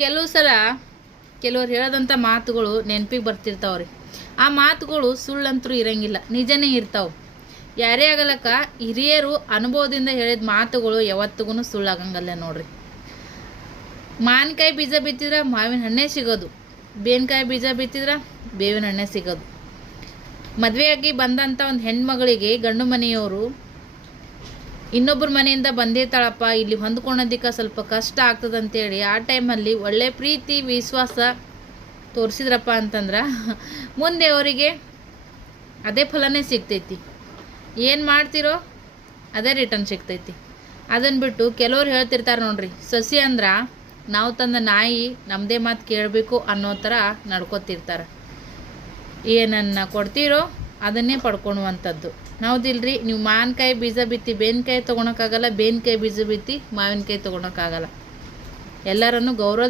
ಕೆಲವು ಸಲ ಕೆಲವ್ರು ಹೇಳೋದಂಥ ಮಾತುಗಳು ನೆನಪಿಗೆ ಬರ್ತಿರ್ತಾವ್ರಿ. ಆ ಮಾತುಗಳು ಸುಳ್ಳಂತೂ ಇರಂಗಿಲ್ಲ, ನಿಜನೇ ಇರ್ತಾವೆ. ಯಾರೇ ಆಗಲಕ್ಕ ಹಿರಿಯರು ಅನುಭವದಿಂದ ಹೇಳಿದ ಮಾತುಗಳು ಯಾವತ್ತಿಗೂ ಸುಳ್ಳಾಗಂಗಲ್ಲ ನೋಡ್ರಿ. ಮಾವಿನಕಾಯಿ ಬೀಜ ಬಿತ್ತಿದ್ರೆ ಮಾವಿನ ಹಣ್ಣೇ ಸಿಗೋದು, ಬೇವಿನಕಾಯಿ ಬೀಜ ಬಿತ್ತಿದ್ರೆ ಬೇವಿನ ಹಣ್ಣೇ ಸಿಗೋದು. ಮದುವೆಯಾಗಿ ಬಂದಂಥ ಒಂದು ಹೆಣ್ಮಗಳಿಗೆ ಗಂಡು ಮನೆಯವರು ಇನ್ನೊಬ್ಬರ ಮನೆಯಿಂದ ಬಂದಿರ್ತಾಳಪ್ಪ, ಇಲ್ಲಿ ಹೊಂದ್ಕೊಳೋದಕ್ಕೆ ಸ್ವಲ್ಪ ಕಷ್ಟ ಆಗ್ತದಂತೇಳಿ ಆ ಟೈಮಲ್ಲಿ ಒಳ್ಳೆ ಪ್ರೀತಿ ವಿಶ್ವಾಸ ತೋರಿಸಿದ್ರಪ್ಪ ಅಂತಂದ್ರೆ ಮುಂದೆ ಅವರಿಗೆ ಅದೇ ಫಲನೇ ಸಿಗ್ತೈತಿ. ಏನು ಮಾಡ್ತಿರೋ ಅದೇ ರಿಟರ್ನ್ ಸಿಗ್ತೈತಿ. ಅದನ್ನು ಬಿಟ್ಟು ಕೆಲವ್ರು ಹೇಳ್ತಿರ್ತಾರೆ ನೋಡ್ರಿ, ಸಸಿ ಅಂದ್ರೆ ನಾವು ತಂದ ನಾಯಿ ನಮ್ಮದೇ ಮಾತು ಕೇಳಬೇಕು ಅನ್ನೋ ಥರ ನಡ್ಕೊತಿರ್ತಾರೆ. ಏನನ್ನ ಕೊಡ್ತೀರೋ ಅದನ್ನೇ ಪಡ್ಕೊಳುವಂಥದ್ದು. ಹೌದಿಲ್ರಿ? ನೀವು ಮಾವಿನಕಾಯಿ ಬೀಜ ಬಿತ್ತಿ ಬೇವಿನಕಾಯಿ ತೊಗೊಳಕ್ಕಾಗಲ್ಲ, ಬೇವಿನಕಾಯಿ ಬೀಜ ಬಿತ್ತಿ ಮಾವಿನಕಾಯಿ ತೊಗೊಳಕ್ಕಾಗಲ್ಲ. ಎಲ್ಲರನ್ನು ಗೌರವ